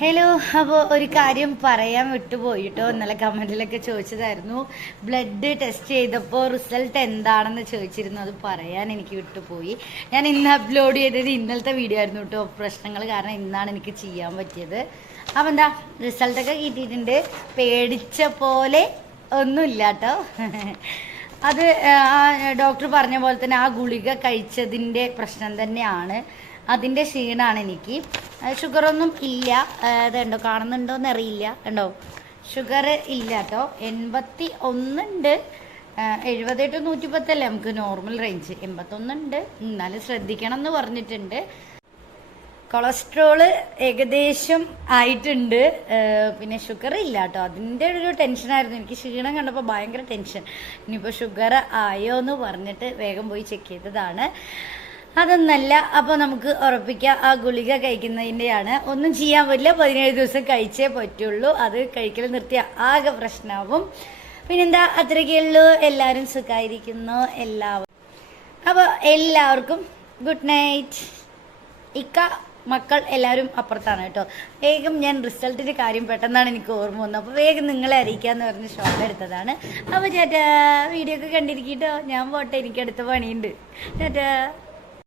Hello. അപ്പോൾ ഒരു കാര്യം പറയാൻ വിട്ടുപോയിട്ടോ. ഇന്നലെ കമൻറ്റിലൊക്കെ ചോദിച്ചതായിരുന്നു, ബ്ലഡ് ടെസ്റ്റ് ചെയ്തപ്പോൾ റിസൾട്ട് എന്താണെന്ന് ചോദിച്ചിരുന്നു. അത് പറയാൻ എനിക്ക് വിട്ടുപോയി. ഞാൻ ഇന്ന് അപ്ലോഡ് ചെയ്തത് ഇന്നലത്തെ വീഡിയോ ആയിരുന്നു കേട്ടോ. പ്രശ്നങ്ങൾ കാരണം ഇന്നാണ് എനിക്ക് ചെയ്യാൻ പറ്റിയത്. അപ്പം എന്താ റിസൾട്ടൊക്കെ കിട്ടിയിട്ടുണ്ട്. പേടിച്ച പോലെ ഒന്നുമില്ല കേട്ടോ. അത് ഡോക്ടർ പറഞ്ഞ പോലെ തന്നെ ആ ഗുളിക കഴിച്ചതിൻ്റെ പ്രശ്നം തന്നെയാണ്. അതിൻ്റെ ക്ഷീണമാണ് എനിക്ക്. ഷുഗറൊന്നും ഇല്ല. അതുണ്ടോ, കാണുന്നുണ്ടോയെന്ന് അറിയില്ല. ഉണ്ടോ, ഷുഗർ ഇല്ല കേട്ടോ. 81 ഉണ്ട്. 70 to 110 നമുക്ക് നോർമൽ റേഞ്ച്. 81 ഉണ്ട്. എന്നാലും ശ്രദ്ധിക്കണം എന്ന് പറഞ്ഞിട്ടുണ്ട്. കൊളസ്ട്രോള് ഏകദേശം ആയിട്ടുണ്ട്. പിന്നെ ഷുഗർ ഇല്ല കേട്ടോ. അതിൻ്റെ ഒരു ടെൻഷനായിരുന്നു എനിക്ക്. ക്ഷീണം കണ്ടപ്പോൾ ഭയങ്കര ടെൻഷൻ. ഇനിയിപ്പോൾ ഷുഗർ ആയോ എന്ന് പറഞ്ഞിട്ട് വേഗം പോയി ചെക്ക് ചെയ്തതാണ്. അതൊന്നല്ല. അപ്പോൾ നമുക്ക് ഉറപ്പിക്കാം, ആ ഗുളിക കഴിക്കുന്നതിൻ്റെയാണ്. ഒന്നും ചെയ്യാൻ പറ്റില്ല. 17 ദിവസം കഴിച്ചേ പറ്റുള്ളൂ. അത് കഴിക്കൽ നിർത്തിയ ആകെ പ്രശ്നമാവും. പിന്നെന്താ, അത്രയ്ക്കുള്ളൂ. എല്ലാവരും സുഖമായിരിക്കുന്നു എല്ലാവരും. അപ്പോൾ എല്ലാവർക്കും ഗുഡ് നൈറ്റ്. ഇക്ക മക്കൾ എല്ലാവരും അപ്പുറത്താണ് കേട്ടോ. വേഗം ഞാൻ റിസൾട്ടിൻ്റെ കാര്യം പെട്ടെന്നാണ് എനിക്ക് ഓർമ്മ വന്നത്. അപ്പോൾ വേഗം നിങ്ങളെ അറിയിക്കാമെന്ന് പറഞ്ഞ് ഷോട്ട് എടുത്തതാണ്. അപ്പോൾ ചേട്ടാ, വീഡിയോ ഒക്കെ കണ്ടിരിക്കട്ടോ. ഞാൻ പോട്ടെ, എനിക്ക് അടുത്ത പണിയുണ്ട്. ചേട്ടാ.